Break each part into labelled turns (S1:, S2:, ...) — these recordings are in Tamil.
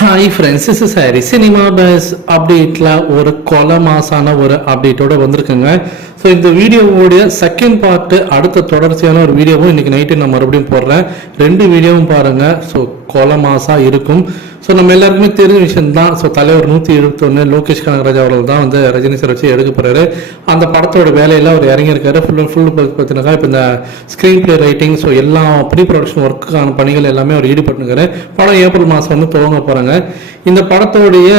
S1: Hi friends is sorry cinema base அப்டேட்டில் ஒரு கொலை மாசான ஒரு அப்டேட்டோட வந்திருக்குங்க. ஸோ இந்த வீடியோவோடைய செகண்ட் பார்ட்டு அடுத்த தொடர்ச்சியான ஒரு வீடியோவும் இன்றைக்கி நைட்டு நான் மறுபடியும் போடுறேன். ரெண்டு வீடியோவும் பாருங்கள் ஸோ கொலை மாசாக இருக்கும். ஸோ நம்ம எல்லாருக்குமே தெரிஞ்ச விஷயம் தான் ஸோ தலைவர் நூற்றி எழுபத்தொன்று லோகேஷ் கனகராஜ் அவர்கள் தான் வந்து ரஜினி சார் வச்சு எடுக்க போறாரு. அந்த படத்தோட வேலையெல்லாம் அவர் இறங்கியிருக்காரு. ஃபுல் அண்ட் ஃபுல் பார்த்தீங்கன்னா இப்போ இந்த ஸ்க்ரீன் பிளே ரைட்டிங் ஸோ எல்லா ப்ரீ ப்ரொடக்ஷன் ஒர்க்குக்கான பணிகள் எல்லாமே அவர் ஈடுபட்டுருக்காரு. படம் ஏப்ரல் மாதம் வந்து துவங்க போகிறாங்க இந்த படத்தோடைய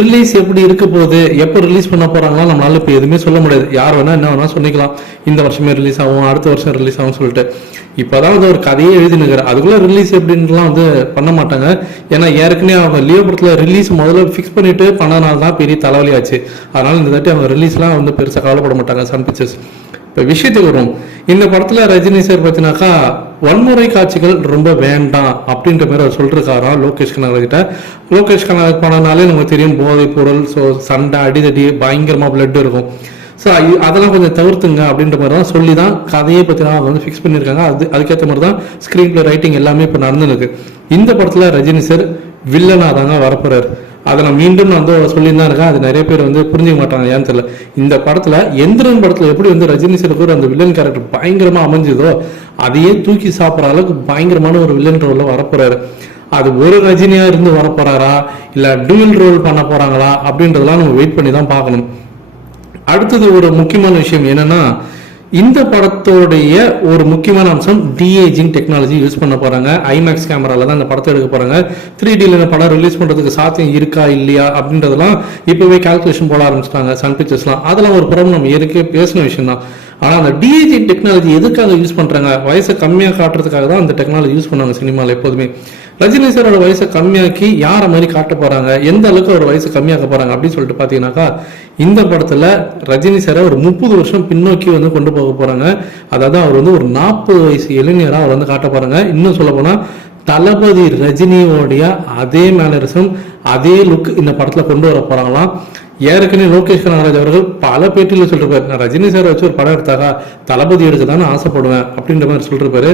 S1: ரிலீஸ் எப்படி இருக்க போகுது எப்போ ரிலீஸ் பண்ண போகிறாங்களோ நம்மளால இப்போ எதுவுமே சொல்ல முடியாது. யார் வேணா என்ன வேணா சொல்லிக்கலாம். இந்த வருஷமே ரிலீஸ் ஆகும் அடுத்த வருஷம் ரிலீஸ் ஆகும் சொல்லிட்டு. இப்போதான் வந்து ஒரு கதையே எழுதினுக்கிறார் அதுக்குள்ள ரிலீஸ் எப்படின்லாம் வந்து பண்ண மாட்டாங்க. ஏன்னா ஏற்கனவே அவங்க லியோ படத்தில் ரிலீஸ் முதல்ல ஃபிக்ஸ் பண்ணிட்டு பண்ணனால தான் பெரிய தலைவலியாச்சு அதனால இந்த தாட்டி அவங்க ரிலீஸ்லாம் வந்து பெருசாக கவலைப்பட மாட்டாங்க சன் பிக்சர்ஸ் இப்போ விஷயத்துக்கு வரும் இந்த படத்தில் ரஜினி சார் பார்த்தினாக்கா வன்முறை காட்சிகள் ரொம்ப வேண்டாம் அப்படின்ற மாதிரி அவர் சொல்லிருக்காராம் லோகேஷ் கனகராஜ் லோகேஷ் கனகராஜ் போனதுனாலே நமக்கு தெரியும் போதைப் பொருள் ஸோ சண்டை அடிதடி பயங்கரமாக பிளட் இருக்கும். ஸோ அதெல்லாம் கொஞ்சம் தவிர்த்துங்க அப்படின்ற மாதிரி தான் சொல்லி தான் கதையை பற்றினா அவங்க வந்து ஃபிக்ஸ் பண்ணியிருக்காங்க. அது அதுக்கேற்ற மாதிரி தான் ஸ்க்ரீன் பிளே ரைட்டிங் எல்லாமே இப்போ நடந்துருக்கு இந்த படத்தில் ரஜினி சார் வில்லனாக தாங்க வரப்போறாரு. அதை நான் மீண்டும் நான் வந்து சொல்லியிருந்தான் இருக்கேன் அது நிறைய பேர் வந்து புரிஞ்சுக்க மாட்டாங்க ஏன்னு தெரியல. இந்த படத்துல எந்திரன் படத்துல எப்படி வந்து ரஜினி சாருக்கு அந்த வில்லன் கேரக்டர் பயங்கரமா அமைஞ்சதோ அதையே தூக்கி சாப்பிட்ற அளவுக்கு பயங்கரமான ஒரு வில்லன் ரோல்ல வரப்போறாரு. அது ஒரு ரஜினியா இருந்து வரப்போறாரா? இல்ல டூயல் ரோல் பண்ண போறாங்களா? அப்படின்றதெல்லாம் நம்ம வெயிட் பண்ணி தான் பார்க்கணும். அடுத்தது ஒரு முக்கியமான விஷயம் என்னன்னா இந்த படத்தோடைய ஒரு முக்கியமான அம்சம் டிஏஜிங் டெக்னாலஜி யூஸ் பண்ண போறாங்க. ஐமேக்ஸ் கேமரால தான் இந்த படத்தை எடுக்க போறாங்க. த்ரீ டில இந்த படம் ரிலீஸ் பண்றதுக்கு சாத்தியம் இருக்கா இல்லையா அப்படின்றதெல்லாம் இப்பவே கால்குலேஷன் போட ஆரம்பிச்சிட்டாங்க சன் பிக்சர்ஸ்லாம் அதெல்லாம் ஒரு புறம் நம்ம ஏற்கனவே பேசின விஷயம் தான் ஆனா அந்த டிஏஜி டெக்னாலஜி எதுக்காக யூஸ் பண்றாங்க? வயசை கம்மியாக காட்டுறதுக்காக தான் அந்த டெக்னாலஜி யூஸ் பண்ணாங்க சினிமாவில் எப்போதுமே. ரஜினி சாரோட வயசை கம்மியாக்கி யார மாதிரி காட்ட போறாங்க? எந்த அளவுக்கு அவரோட வயசை கம்மியாக்க போறாங்க அப்படின்னு சொல்லிட்டு பாத்தீங்கன்னாக்கா இந்த படத்துல ரஜினி சாரை ஒரு முப்பது வருஷம் பின்னோக்கி வந்து கொண்டு போக போறாங்க. அதாவது அவர் வந்து ஒரு நாற்பது வயசு இளைஞரா அவர் வந்து காட்ட போறாங்க. இன்னும் சொல்ல போனா தளபதி ரஜினியோடைய அதே மேனரிசம் அதே லுக் இந்த படத்துல கொண்டு வர போறாங்களாம். ஏற்கனவே லோகேஷ் கனகராஜ் அவர்கள் பல பேட்டியில் சொல்லிருப்பாரு. நான் ரஜினி சார் வச்சு ஒரு படம் எடுத்தாக்கா தளபதி எடுக்க தானே ஆசைப்படுவேன் அப்படின்ற மாதிரி சொல்லிருப்பாரு.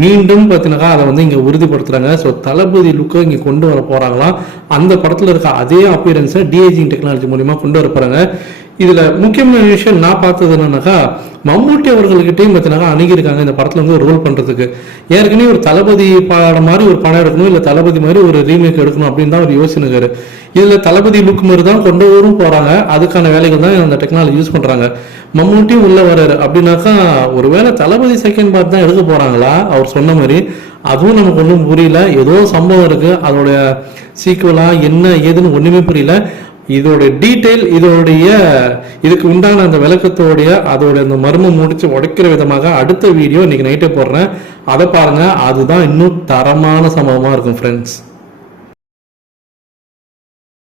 S1: மீண்டும் பார்த்தீங்கன்னாக்கா அதை வந்து இங்கே உறுதிப்படுத்துறாங்க. ஸோ தளபதி லுக்கை இங்கே கொண்டு வர போறாங்களாம். அந்த படத்தில் இருக்க அதே அப்பியரன்ஸை டிஏஜிங் டெக்னாலஜி மூலியமா கொண்டு வர போறாங்க. இதுல முக்கியமான விஷயம் நான் பார்த்தது என்னன்னாக்கா மம்மூட்டி அவர்கள்கிட்டையும் பார்த்தினாக்கா அணுகியிருக்காங்க இந்த படத்துல வந்து ஒரு ரோல் பண்றதுக்கு. ஏற்கனவே ஒரு தளபதி படம் மாதிரி ஒரு படம் எடுக்கணும் இல்ல தளபதி மாதிரி ஒரு ரீமேக் எடுக்கணும் அப்படின்னு தான் ஒரு யோசனைக்காரு இதுல தளபதி லுக் மாதிரி தான் கொண்டு வரும் போறாங்க. அதுக்கான வேலைகள் தான் அந்த டெக்னாலஜி யூஸ் பண்றாங்க. மம்மூட்டியும் உள்ள வர்றாரு. அப்படின்னாக்கா ஒருவேளை தளபதி செகண்ட் பார்ட் தான் எடுக்க போறாங்களா? அவர் சொன்ன மாதிரி அதுவும் நமக்கு ஒன்றும் புரியல. ஏதோ சம்பவம் இருக்கு. அதோடைய சீக்குவலா என்ன ஏதுன்னு ஒண்ணுமே புரியல. இதோட டீட்டெயில் இதோடைய இதுக்கு உண்டான அந்த விளக்கத்தோடைய அதோட அந்த மர்மம் முடிச்சு உடைக்கிற விதமாக அடுத்த வீடியோ இன்னைக்கு நைட்டே போடுறேன். அதை பாருங்க அதுதான் இன்னும் தரமான சம்பவமா இருக்கும் ஃப்ரெண்ட்ஸ்